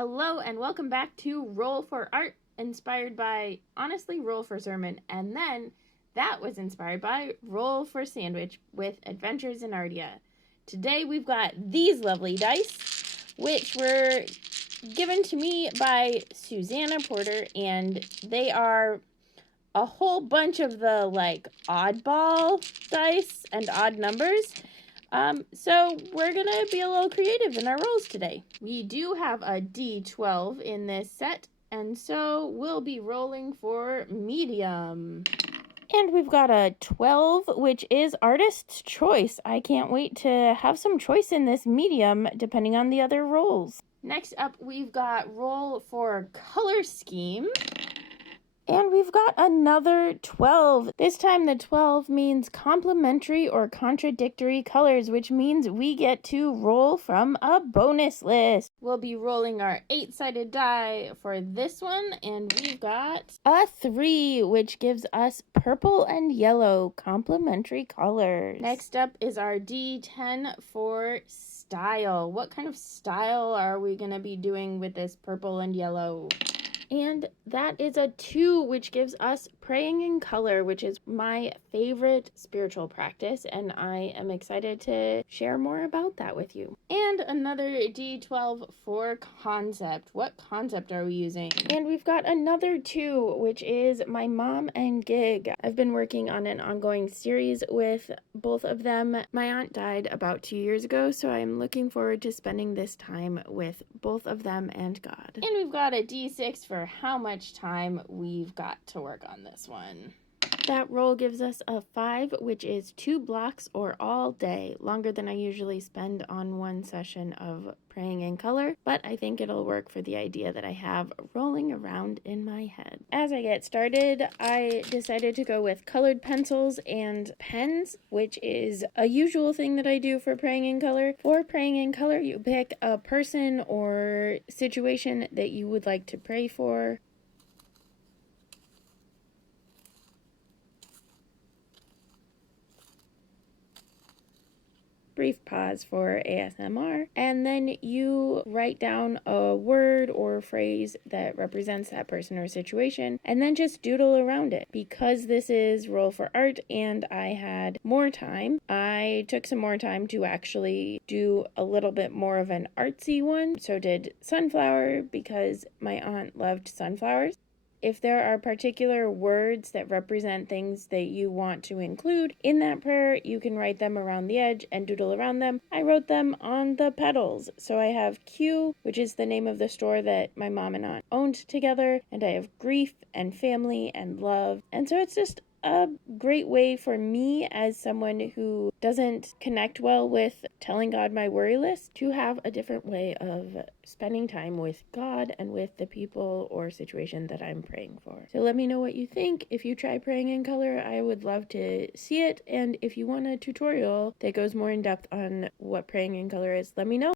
Hello and welcome back to R4Art, inspired by, honestly, Roll for Sermon, and then that was inspired by Roll for Sandwich with Adventures in Ardia. Today we've got these lovely dice, which were given to me by Suzannah Porter, and they are a whole bunch of the, oddball dice and odd numbers. So we're gonna be a little creative in our rolls today. We do have a D12 in this set, and so we'll be rolling for medium. And we've got a 12, which is artist's choice. I can't wait to have some choice in this medium, depending on the other rolls. Next up, we've got roll for color scheme. And we've got another 12. This time the 12 means complementary or contradictory colors, which means we get to roll from a bonus list. We'll be rolling our 8-sided die for this one, and we've got a 3, which gives us purple and yellow complementary colors. Next up is our D10 for style. What kind of style are we going to be doing with this purple and yellow? And that is a 2, which gives us praying in color, which is my favorite spiritual practice, and I am excited to share more about that with you. And another D12 for concept. What concept are we using? And we've got another 2, which is my mom and Ghiq. I've been working on an ongoing series with both of them. My aunt died about 2 years ago, so I'm looking forward to spending this time with both of them and God. And we've got a D6 for how much time we've got to work on this one. That roll gives us a 5, which is 2 blocks or all day, longer than I usually spend on one session of praying in color, but I think it'll work for the idea that I have rolling around in my head. As I get started, I decided to go with colored pencils and pens, which is a usual thing that I do for praying in color. For praying in color, you pick a person or situation that you would like to pray for. Brief pause for ASMR, and then you write down a word or phrase that represents that person or situation, and then just doodle around it. Because this is Roll for Art and I had more time, I took some more time to actually do a little bit more of an artsy one. So did sunflower because my aunt loved sunflowers. If there are particular words that represent things that you want to include in that prayer, you can write them around the edge and doodle around them. I wrote them on the petals. So I have Q, which is the name of the store that my mom and aunt owned together, and I have grief and family and love. And so it's just a great way for me as someone who doesn't connect well with telling God my worry list to have a different way of spending time with God and with the people or situation that I'm praying for. So let me know what you think. If you try praying in color, I would love to see it. And if you want a tutorial that goes more in depth on what praying in color is, let me know.